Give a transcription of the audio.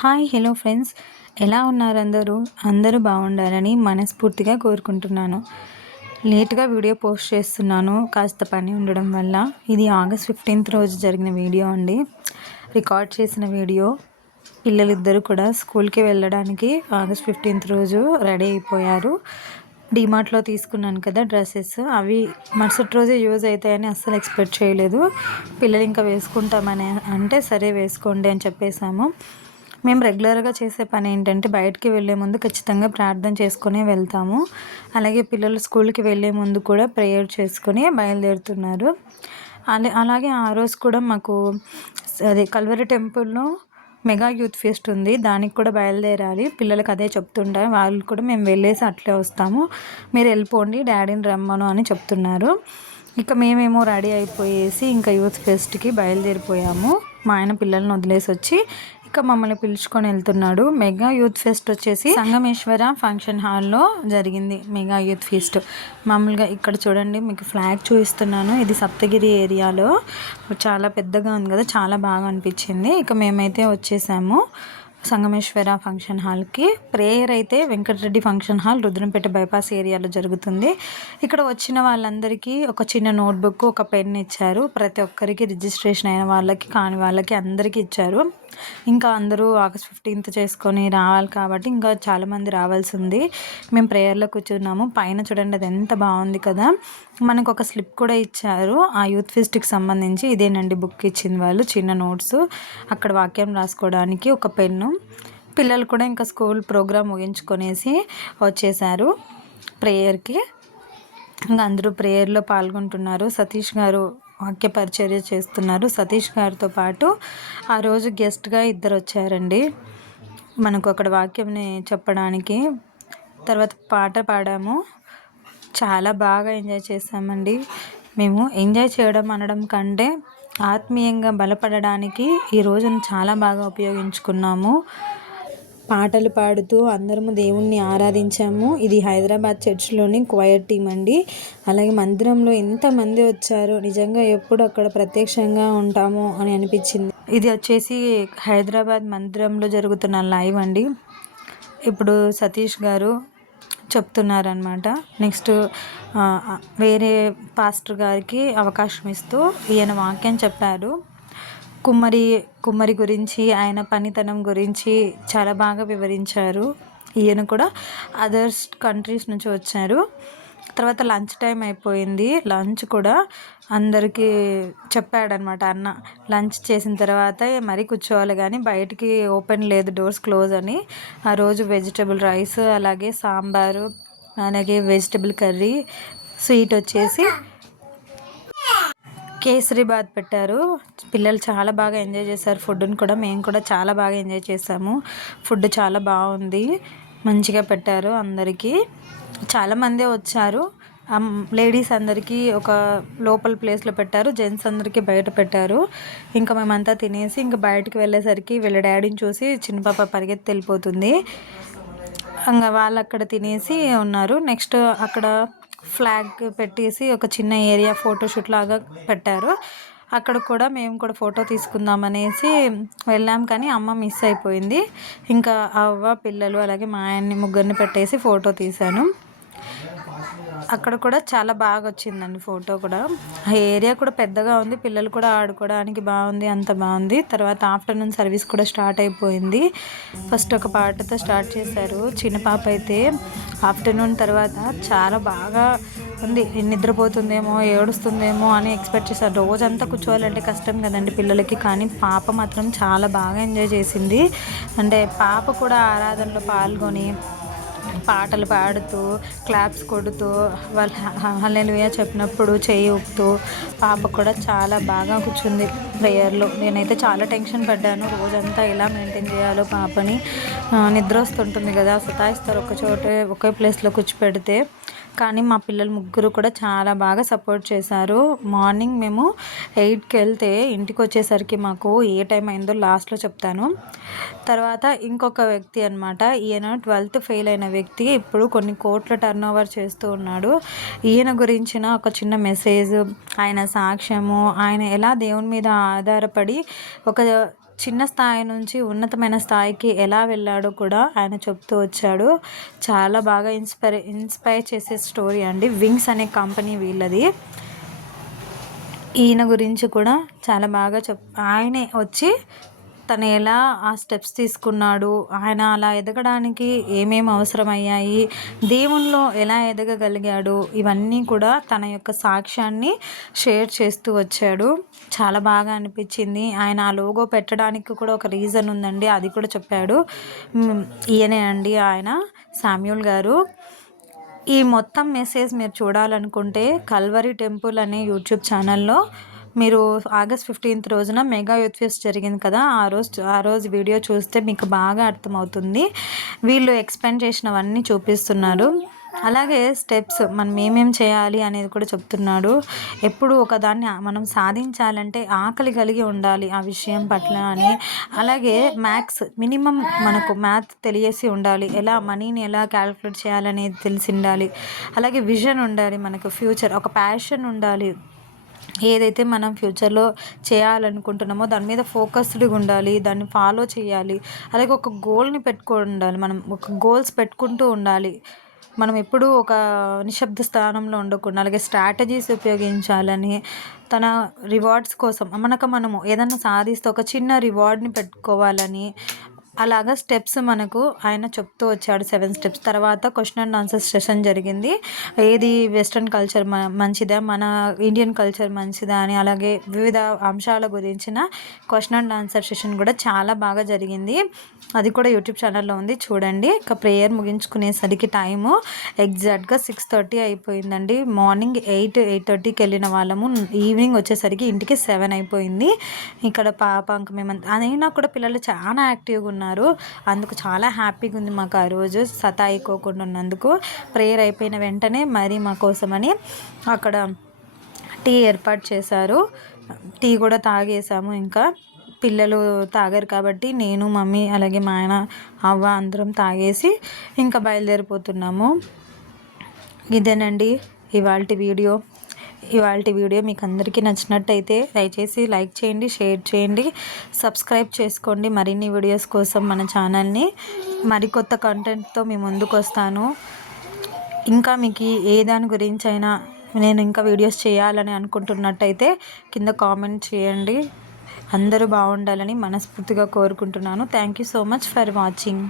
Hi hello friends, ఎలా ఉన్నారు అందరూ? అందరూ బాగుండాలని మనస్ఫూర్తిగా కోరుకుంటున్నాను. లేట్గా వీడియో పోస్ట్ చేస్తున్నాను, కాస్త పని ఉండడం వల్ల. ఇది ఆగస్ట్ 15th రోజు జరిగిన వీడియో అండి. రికార్డ్ చేసిన వీడియో. పిల్లలిద్దరూ కూడా స్కూల్కి వెళ్ళడానికి ఆగస్ట్ 15th రోజు రెడీ అయిపోయారు. డీమార్ట్లో తీసుకున్నాను కదా డ్రెస్సెస్, అవి మరుసటి రోజే యూజ్ అవుతాయని అస్సలు ఎక్స్పెక్ట్ చేయలేదు. పిల్లలు ఇంకా వేసుకుంటామని అంటే సరే వేసుకోండి అని చెప్పేసాము. మేము రెగ్యులర్గా చేసే పని ఏంటంటే బయటికి వెళ్ళే ముందు ఖచ్చితంగా ప్రార్థన చేసుకుని వెళ్తాము. అలాగే పిల్లలు స్కూల్కి వెళ్ళే ముందు కూడా ప్రేయర్ చేసుకొని బయలుదేరుతున్నారు. అలాగే ఆ రోజు కూడా మాకు అదే కల్వరి టెంపుల్లో మెగా యూత్ ఫెస్ట్ ఉంది, దానికి కూడా బయలుదేరాలి. పిల్లలకి అదే చెప్తుంటారు, వాళ్ళు కూడా మేము వెళ్ళేసి అట్లే వస్తాము, మీరు వెళ్ళిపోండి డాడీని రమ్మను అని చెప్తున్నారు. ఇక మేమేమో రెడీ అయిపోయేసి ఇంకా యూత్ ఫెస్ట్కి బయలుదేరిపోయాము. మా ఆయన పిల్లల్ని వదిలేసి వచ్చి ఇక మమ్మల్ని పిలుచుకొని వెళ్తున్నాడు. మెగా యూత్ ఫెస్ట్ వచ్చేసి సంగమేశ్వర ఫంక్షన్ హాల్లో జరిగింది. మెగా యూత్ ఫెస్ట్ మామూలుగా ఇక్కడ చూడండి, మీకు ఫ్లాగ్ చూపిస్తున్నాను. ఇది సప్తగిరి ఏరియాలో చాలా పెద్దగా ఉంది కదా, చాలా బాగా అనిపించింది. ఇక మేమైతే వచ్చేసాము సంగమేశ్వర ఫంక్షన్ హాల్కి. ప్రేయర్ అయితే Venkatareddy function hall Rudrampet bypass ఏరియాలో జరుగుతుంది. ఇక్కడ వచ్చిన వాళ్ళందరికీ ఒక చిన్న నోట్బుక్, ఒక పెన్ ఇచ్చారు. ప్రతి ఒక్కరికి రిజిస్ట్రేషన్ అయిన వాళ్ళకి కాని వాళ్ళకి అందరికీ ఇచ్చారు. ఇంకా అందరూ ఆగస్ట్ 15th చేసుకొని రావాలి కాబట్టి ఇంకా చాలామంది రావాల్సి ఉంది. మేము ప్రేయర్లో కూర్చున్నాము. పైన చూడండి, అది ఎంత బాగుంది కదా. మనకు ఒక స్లిప్ కూడా ఇచ్చారు ఆ యూత్ ఫెస్ట్కి సంబంధించి. ఇదేనండి బుక్ ఇచ్చింది వాళ్ళు, చిన్న నోట్స్, అక్కడ వాక్యం రాసుకోవడానికి ఒక పెన్ను. పిల్లలు కూడా ఇంకా స్కూల్ ప్రోగ్రామ్ ముగించుకొనేసి వచ్చేసారు ప్రేయర్కి. ఇంకా అందరూ ప్రేయర్లో పాల్గొంటున్నారు. సతీష్ గారు వాక్య పరిచర్య చేస్తున్నారు. సతీష్ గారితో పాటు ఆ రోజు గెస్ట్గా ఇద్దరు వచ్చారండి మనకు అక్కడ వాక్యంని చెప్పడానికి. తర్వాత పాట పాడాము, చాలా బాగా ఎంజాయ్ చేసామండి. మేము ఎంజాయ్ చేయడం అనడం కంటే ఆత్మీయంగా బలపడడానికి ఈ రోజును చాలా బాగా ఉపయోగించుకున్నాము. పాటలు పాడుతూ అందరము దేవుణ్ణి ఆరాధించాము. ఇది హైదరాబాద్ చర్చ్లోని క్వైర్ టీం అండి. అలాగే మందిరంలో ఎంతమంది వచ్చారో, నిజంగా ఎప్పుడు అక్కడ ప్రత్యక్షంగా ఉంటాము అని అనిపించింది. ఇది వచ్చేసి హైదరాబాద్ మందిరంలో జరుగుతున్న లైవ్ అండి. ఇప్పుడు సతీష్ గారు చెప్తున్నారనమాట. నెక్స్ట్ వేరే పాస్టర్ గారికి అవకాశం ఇస్తూ ఈయన వాక్యం చెప్పారు. కుమ్మరి గురించి, ఆయన పనితనం గురించి చాలా బాగా వివరించారు. ఈయన కూడా అదర్స్ కంట్రీస్ నుంచి వచ్చారు. తర్వాత లంచ్ టైం అయిపోయింది. లంచ్ కూడా అందరికీ చెప్పాడనమాట అన్న. లంచ్ చేసిన తర్వాత మరీ కూర్చోవాలి కానీ బయటికి ఓపెన్ లేదు, డోర్స్ క్లోజ్ అని. ఆ రోజు వెజిటబుల్ రైస్, అలాగే సాంబారు, అలాగే వెజిటబుల్ కర్రీ, స్వీట్ వచ్చేసి కేసరీబాద్ పెట్టారు. పిల్లలు చాలా బాగా ఎంజాయ్ చేశారు ఫుడ్ని కూడా. మేము కూడా చాలా బాగా ఎంజాయ్ చేసాము. ఫుడ్ చాలా బాగుంది, మంచిగా పెట్టారు అందరికీ. చాలామందే వచ్చారు. లేడీస్ అందరికీ ఒక లోపల ప్లేస్లో పెట్టారు, జెంట్స్ అందరికీ బయట పెట్టారు. ఇంకా మేమంతా తినేసి ఇంకా బయటకు వెళ్ళేసరికి వీళ్ళ డాడీని చూసి చిన్న పాప పరిగెత్తి వెళ్ళిపోతుంది. ఇంకా వాళ్ళు అక్కడ తినేసి ఉన్నారు. నెక్స్ట్ అక్కడ ఫ్లాగ్ పెట్టేసి ఒక చిన్న ఏరియా ఫోటోషూట్ లాగా పెట్టారు. అక్కడ కూడా మేము కూడా ఫోటో తీసుకుందామనేసి వెళ్ళాం, కానీ అమ్మ మిస్ అయిపోయింది. ఇంకా అవ్వ, పిల్లలు, అలాగే మా ఆయన్ని ముగ్గురిని పెట్టేసి ఫోటో తీశాను. అక్కడ కూడా చాలా బాగా వచ్చిందండి ఫోటో కూడా. ఆ ఏరియా కూడా పెద్దగా ఉంది, పిల్లలు కూడా ఆడుకోవడానికి బాగుంది, అంత బాగుంది. తర్వాత ఆఫ్టర్నూన్ సర్వీస్ కూడా స్టార్ట్ అయిపోయింది. ఫస్ట్ ఒక పాటతో స్టార్ట్ చేశారు. చిన్న పాప అయితే ఆఫ్టర్నూన్ తర్వాత చాలా బాగా ఉంది, నిద్రపోతుందేమో, ఏడుస్తుందేమో అని ఎక్స్పెక్ట్ చేశారు. రోజంతా కూర్చోవాలంటే కష్టం కదండి పిల్లలకి, కానీ పాప మాత్రం చాలా బాగా ఎంజాయ్ చేసింది. అంటే పాప కూడా ఆరాధనలో పాల్గొని పాటలు పాడుతూ, క్లాప్స్ కొడుతూ, వాళ్ళు హల్లెలూయా చెప్పినప్పుడు చేయి ఊపుతూ పాప కూడా చాలా బాగా కూర్చుంది ప్రేయర్లో. నేనైతే చాలా టెన్షన్ పడ్డాను, రోజంతా ఎలా మెయింటైన్ చేయాలో పాపని. నిద్ర వస్తుంటుంది కదా, సతాయిస్తారు ఒకే ప్లేస్లో కూర్చోపెడితే. కానీ మా పిల్లలు ముగ్గురు కూడా చాలా బాగా సపోర్ట్ చేశారు. మార్నింగ్ మేము 8కి వెళ్తే ఇంటికి వచ్చేసరికి మాకు ఏ టైం అయిందో లాస్ట్లో చెప్తాను. తర్వాత ఇంకొక వ్యక్తి అనమాట, ఈయన 12th ఫెయిల్ అయిన వ్యక్తి, ఇప్పుడు కొన్ని కోట్ల టర్న్ ఓవర్ చేస్తూ ఉన్నాడు. ఈయన గురించిన ఒక చిన్న మెసేజ్, ఆయన సాక్ష్యము, ఆయన ఎలా దేవుని మీద ఆధారపడి ఒక చిన్న స్థాయి నుంచి ఉన్నతమైన స్థాయికి ఎలా వెళ్ళాడో కూడా ఆయన చెప్తూ వచ్చాడు. చాలా బాగా ఇన్స్పైర్ చేసే స్టోరీ అండి. వింగ్స్ అనే కంపెనీ వీళ్ళది. ఈయన గురించి కూడా చాలా బాగా ఆయనే వచ్చి తను ఎలా ఆ స్టెప్స్ తీసుకున్నాడు, ఆయన అలా ఎదగడానికి ఏమేమి అవసరమయ్యాయి, దేవునిలో ఎలా ఎదగగలిగాడు, ఇవన్నీ కూడా తన యొక్క సాక్ష్యాన్ని షేర్ చేస్తూ వచ్చాడు. చాలా బాగా అనిపించింది. ఆయన ఆ లోగో పెట్టడానికి కూడా ఒక రీజన్ ఉందండి, అది కూడా చెప్పాడు. ఈయనే అండి ఆయన, శామ్యూల్ గారు. ఈ మొత్తం మెసేజ్ మీరు చూడాలనుకుంటే కల్వరి టెంపుల్ అనే యూట్యూబ్ ఛానల్లో మీరు ఆగస్ట్ 15th రోజున మెగా యూత్ ఫెస్ట్ జరిగింది కదా, ఆ రోజు వీడియో చూస్తే మీకు బాగా అర్థమవుతుంది. వీళ్ళు ఎక్స్ప్లెయిన్ చేసినవన్నీ చూపిస్తున్నారు. అలాగే స్టెప్స్ మనం ఏమేం చేయాలి అనేది కూడా చెప్తున్నాడు. ఎప్పుడు ఒకదాన్ని మనం సాధించాలంటే ఆకలి కలిగి ఉండాలి ఆ విషయం పట్ల అని. అలాగే మినిమం మనకు మ్యాథ్ తెలిసి ఉండాలి, ఎలా మనీని ఎలా క్యాలిక్యులేట్ చేయాలనేది తెలిసి ఉండాలి. అలాగే విజన్ ఉండాలి, మనకు ఫ్యూచర్ ఒక ప్యాషన్ ఉండాలి. ఏదైతే మనం ఫ్యూచర్లో చేయాలనుకుంటున్నామో దాని మీద ఫోకస్డ్గా ఉండాలి, దాన్ని ఫాలో చేయాలి. అలాగే ఒక గోల్ని పెట్టుకొని ఉండాలి, మనం ఒక గోల్స్ పెట్టుకుంటూ ఉండాలి. మనం ఎప్పుడూ ఒక నిశ్శబ్ద స్థానంలో ఉండకుండా అలాగే స్ట్రాటజీస్ ఉపయోగించాలని, తన రివార్డ్స్ కోసం మనము ఏదైనా సాధిస్తే ఒక చిన్న రివార్డ్ని పెట్టుకోవాలని, అలాగా స్టెప్స్ మనకు ఆయన చెప్తూ వచ్చాడు. 7 స్టెప్స్. తర్వాత క్వశ్చన్ అండ్ ఆన్సర్ సెషన్ జరిగింది. ఏది వెస్ట్రన్ కల్చర్ మంచిదా, మన ఇండియన్ కల్చర్ మంచిదా అని, అలాగే వివిధ అంశాల గురించిన క్వశ్చన్ అండ్ ఆన్సర్ సెషన్ కూడా చాలా బాగా జరిగింది. అది కూడా యూట్యూబ్ ఛానల్లో ఉంది, చూడండి. ఇక ప్రేయర్ ముగించుకునేసరికి టైము ఎగ్జాక్ట్గా 6:30 అయిపోయిందండి. మార్నింగ్ 8:30కి వెళ్ళిన వాళ్ళము, ఈవినింగ్ వచ్చేసరికి ఇంటికి 7 అయిపోయింది. ఇక్కడ పాప ఇంక అయినా కూడా పిల్లలు చాలా యాక్టివ్గా ఉన్నారు. అందుకు చాలా హ్యాపీగా ఉంది మాకు. ఆ రోజు సతాయికోకుండా ఉన్నందుకు. ప్రేయర్ అయిపోయిన వెంటనే మరి మా కోసమని అక్కడ టీ ఏర్పాటు చేశారు. టీ కూడా తాగేసాము. ఇంకా పిల్లలు తాగారు కాబట్టి నేను, మమ్మీ, అలాగే మా ఆయన, అవ్వ అందరం తాగేసి ఇంకా బయలుదేరిపోతున్నాము. ఇదేనండి ఇవాల్టి వీడియో మీకు అందరికీ నచ్చినట్టయితే దయచేసి లైక్ చేయండి, షేర్ చేయండి, సబ్స్క్రైబ్ చేసుకోండి. మరిన్ని వీడియోస్ కోసం మన ఛానల్ని మరికొత్త కంటెంట్తో మీ ముందుకు వస్తాను. ఇంకా మీకు ఏ దాని గురించి అయినా నేను ఇంకా వీడియోస్ చేయాలని అనుకుంటున్నట్టయితే కింద కామెంట్ చేయండి. అందరూ బాగుండాలని మనస్ఫూర్తిగా కోరుకుంటున్నాను. Thank you so much for watching.